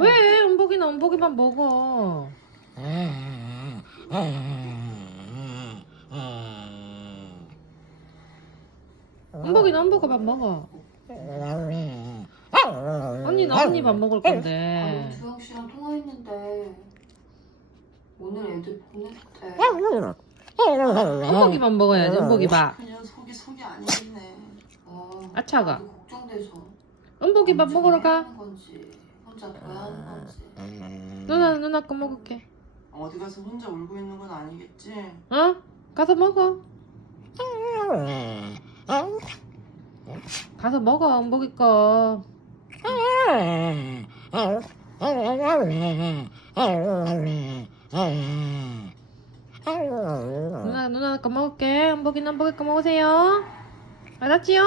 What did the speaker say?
왜? 은복이는 은복이만 먹어. 은복이는 은복이만 먹어. 언니는 언니 밥 먹을 네. 건데. 아니 주영 씨랑 통화했는데 오늘 애들 보냈대. 은복이만 먹어야지, 은복이 밥. 그냥 속이 속이 아니겠네. 아, 아차가. 나도 걱정돼서. 은복이 밥 먹으러 가. 하는 건지 혼자 둬야 하는 건지. 누나, 누나 거 먹을게. 어디 가서 혼자 울고 있는 건 아니겠지? 어? 가서 먹어. 가서 먹어, 은복이 거. 누나, 누나 거 먹을게. 은복이는 은복이 거 먹으세요. 알았지요?